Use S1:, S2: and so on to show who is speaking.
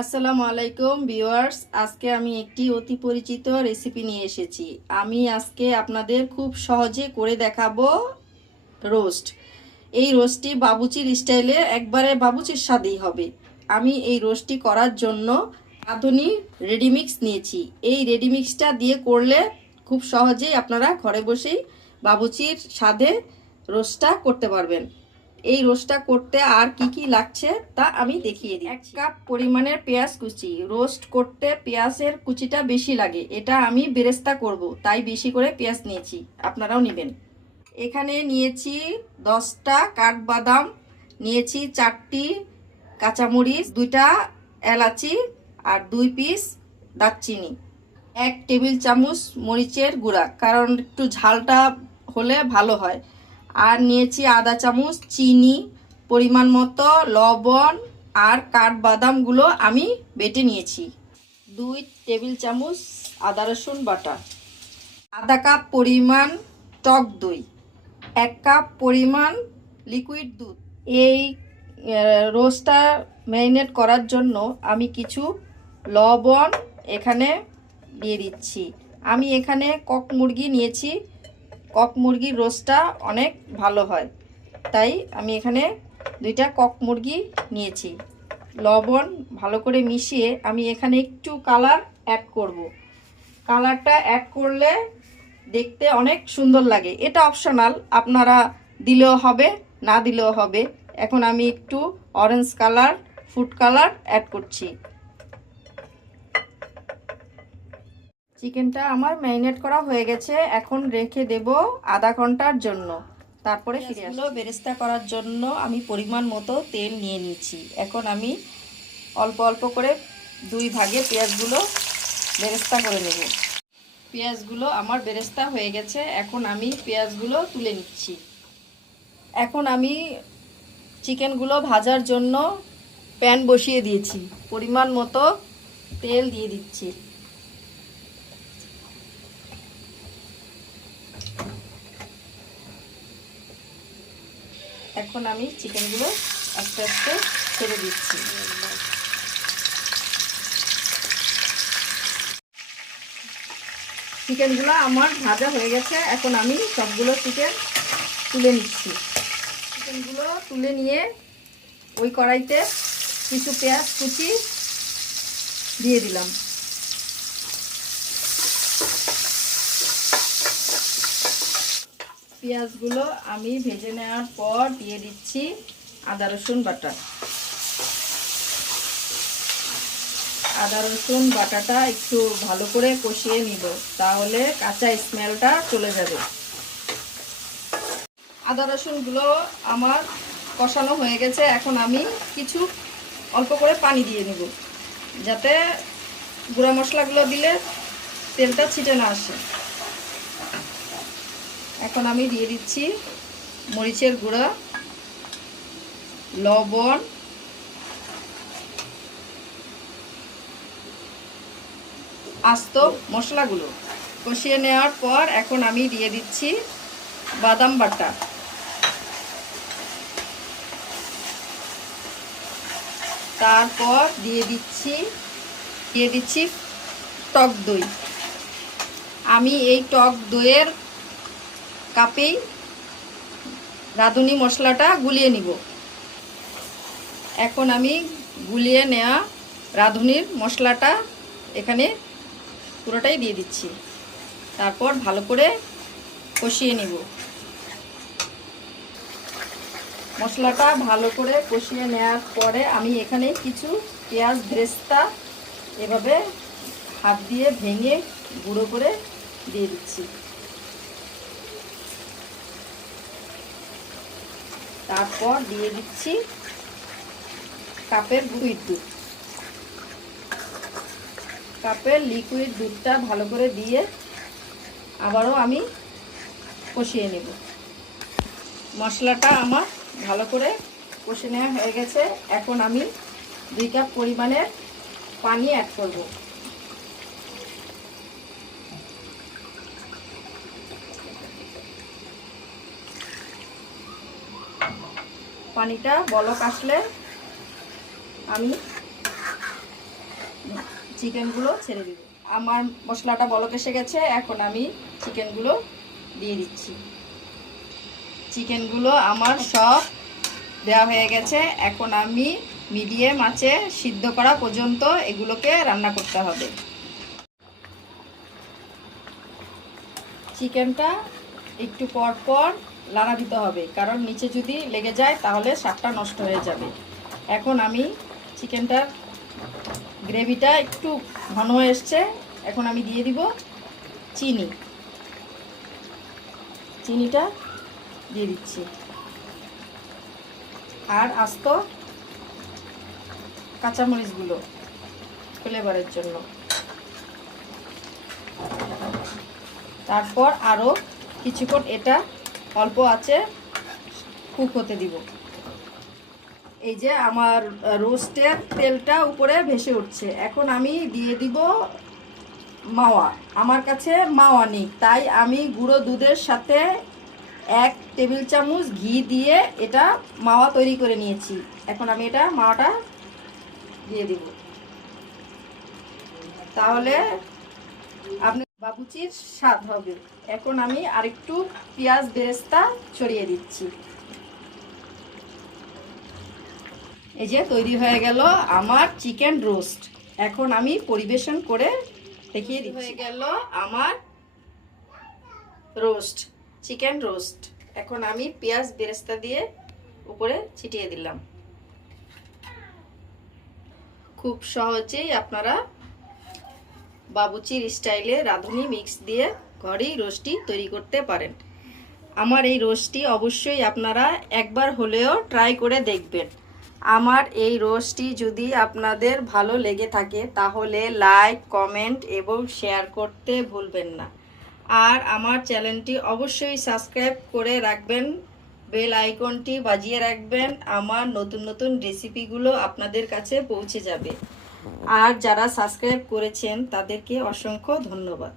S1: আসসালামু আলাইকুম, ভিউয়ার্স। আজকে আমি একটি অতি পরিচিত রেসিপি নিয়ে এসেছি। আমি আজকে আপনাদের খুব সহজে করে দেখাবো রোস্ট এই রোস্টটি বাবুচির স্টাইলে একবারে বাবুচির স্বাদেই হবে। আমি এই রোস্টটি করার জন্য আধুনিক রেডিমিক্স নিয়েছি। এই রেডিমিক্সটা দিয়ে করলে খুব সহজেই আপনারা ঘরে বসেই বাবুচির স্বাদে রোস্টটা করতে পারবেন। এই রোস্টটা করতে আর কি কি লাগছে তা আমি দেখিয়ে দিই এক কাপ পরিমাণের পেঁয়াজ কুচি। রোস্ট করতে পেঁয়াজের কুচিটা বেশি লাগে। এটা আমি বেরেস্তা করব তাই বেশি করে পেঁয়াজ নিয়েছি। আপনারাও নেবেন। এখানে নিয়েছি দশটা কাঠবাদাম নিয়েছি চারটি কাঁচামরিচ দুইটা এলাচি আর দুই পিস দারচিনি। এক টেবিল চামচ মরিচের গুঁড়া কারণ একটু ঝালটা হলে ভালো হয়। আর নিয়েছি আদা চামচ, চিনি, পরিমাণ মতো, লবণ আর কাঠবাদামগুলো আমি বেটে নিয়েছি। দুই টেবিল চামচ আদা রসুন বাটা, আধা কাপ পরিমাণ টক দই, এক কাপ পরিমাণ লিকুইড দুধ। এই রোস্টটা ম্যারিনেট করার জন্য আমি কিছু লবণ এখানে দিয়ে দিচ্ছি। আমি এখানে কক মুরগি নিয়েছি কক মুরগির রোস্টটা অনেক ভালো হয়। তাই আমি এখানে দুইটা কক মুরগি নিয়েছি। লবণ ভালো করে মিশিয়ে আমি এখানে একটু কালার অ্যাড করব। কালারটা অ্যাড করলে দেখতে অনেক সুন্দর লাগে। এটা অপশনাল, আপনারা দিলেও হবে, না দিলেও হবে। এখন আমি একটু orange colour, food colour add করছি। চিকেনটা আমার ম্যারিনেট করা হয়ে গেছে। এখন রেখে দেব আধা ঘণ্টার জন্য। তারপরে ফিরে বেরেস্তা করার জন্য আমি পরিমাণ মতো তেল নিয়ে নিচ্ছি এখন আমি অল্প অল্প করে দুই ভাগে পেঁয়াজগুলো বেরেস্তা করে নেব। পেঁয়াজগুলো আমার বেরেস্তা হয়ে গেছে। এখন আমি পেঁয়াজগুলো তুলে নিচ্ছি। এখন আমি চিকেনগুলো ভাজার জন্য প্যান বসিয়ে দিয়েছি। পরিমাণ মতো তেল দিয়ে দিচ্ছি। এখন আমি চিকেনগুলো আস্তে আস্তে ছেড়ে দিচ্ছি। চিকেনগুলো আমার ভাজা হয়ে গেছে, এখন আমি সবগুলো চিকেন তুলে নিচ্ছি। চিকেনগুলো তুলে নিয়ে ওই কড়াইতে কিছু পেঁয়াজ কুচি দিয়ে দিলাম। পেঁয়াজগুলো আমি ভেজে নেওয়ার পর দিয়ে দিচ্ছি আদা, রসুন, বাটা। আদা, রসুন, বাটাটা একটু ভালো করে কষিয়ে নিব, তাহলে কাঁচা স্মেলটা চলে যাবে। আদা, রসুনগুলো আমার কষানো হয়ে গেছে, এখন আমি কিছু অল্প করে পানি দিয়ে নিব, যাতে গুঁড়া মশলাগুলো দিলে তেলটা ছিটে না আসে। এখন আমি দিয়ে দিচ্ছি মরিচের গুঁড়া, লবণ, আস্ত মশলাগুলো। কষিয়ে নেওয়ার পর এখন আমি দিয়ে দিচ্ছি বাদাম বাটা। তারপর দিয়ে দিচ্ছি দিয়ে দিচ্ছি টক দই। আমি এই টক দইয়ের কাপেই রাঁধুনি মশলাটা গুলিয়ে নিব। এখন আমি গুলিয়ে নেওয়া রাঁধুনির মশলাটা এখানে পুরোটাই দিয়ে দিচ্ছি। তারপর ভালো করে কষিয়ে নিব। মশলাটা ভালো করে কষিয়ে নেওয়ার পরে আমি এখানে কিছু পেঁয়াজ ভ্রেস্তা এভাবে হাত দিয়ে ভেঙে গুঁড়ো করে দিয়ে দিচ্ছি। তারপর দিয়ে দিচ্ছি কাপের লিকুইড দুধ কাপের লিকুইড দুধটা ভালো করে দিয়ে আবারও আমি কষিয়ে নেব। মশলাটা আমার ভালো করে কষে নেওয়া হয়ে গেছে। এখন আমি দুই কাপ পরিমাণের পানি অ্যাড করব। পানিটা, বলক আসলে আমি চিকেনগুলো ছেড়ে দিব। আমার মশলাটা বলক এসে গেছে, এখন আমি চিকেনগুলো দিয়ে দিচ্ছি। চিকেনগুলো আমার সব দেওয়া হয়ে গেছে। এখন আমি মিডিয়াম আছে, সিদ্ধ করা পর্যন্ত এগুলোকে রান্না করতে হবে। চিকেনটা একটু পর পর লাড়া দিতে হবে। কারণ নিচে যদি লেগে যায়, তাহলে স্বাদটা নষ্ট হয়ে যাবে। এখন আমি চিকেনটার গ্রেভিটা একটু ঘন এসছে। এখন আমি দিয়ে দিব চিনি। চিনিটা দিয়ে দিচ্ছি। আর আস্ত কাঁচামরিচগুলো ফ্লেভারের জন্য। তারপর আরও কিছুক্ষণ এটা অল্প আছে কুক হতে দিব। এই যে আমার রোস্টের তেলটা উপরে ভেসে উঠছে। এখন আমি দিয়ে দিব মাওয়া। আমার কাছে মাওয়া নেই, তাই আমি গুঁড়ো দুধের সাথে এক টেবিল চামচ ঘি দিয়ে এটা মাওয়া তৈরি করে নিয়েছি। এখন আমি এটা মাওয়াটা দিয়ে দিব। তাহলে আপনি বাবুচির স্বাদ হবে। এখন আমি আরেকটু পেঁয়াজ বেরেস্তা ছড়িয়ে দিচ্ছি। এই যে তৈরি হয়ে গেল আমার চিকেন রোস্ট। এখন আমি পরিবেশন করে দেখিয়ে দিচ্ছি হয়ে গেল আমার রোস্ট চিকেন রোস্ট। এখন আমি পেঁয়াজ বেরেস্তা দিয়ে উপরে ছিটিয়ে দিলাম। খুব সহজেই আপনারা বাবুচির স্টাইলে রাঁধুনি মিক্স দিয়ে ঘরেই রোস্টটি তৈরি করতে পারেন। আমার এই রোস্টটি অবশ্যই আপনারা একবার হলেও ট্রাই করে দেখবেন। আমার এই রোস্টটি যদি আপনাদের ভালো লেগে থাকে, তাহলে লাইক, কমেন্ট এবং শেয়ার করতে ভুলবেন না। আর আমার চ্যানেলটি অবশ্যই সাবস্ক্রাইব করে রাখবেন, বেল আইকনটি বাজিয়ে রাখবেন। আমার নতুন নতুন রেসিপিগুলো আপনাদের কাছে পৌঁছে যাবে। আর যারা সাবস্ক্রাইব করেছেন তাদেরকে অসংখ্য ধন্যবাদ।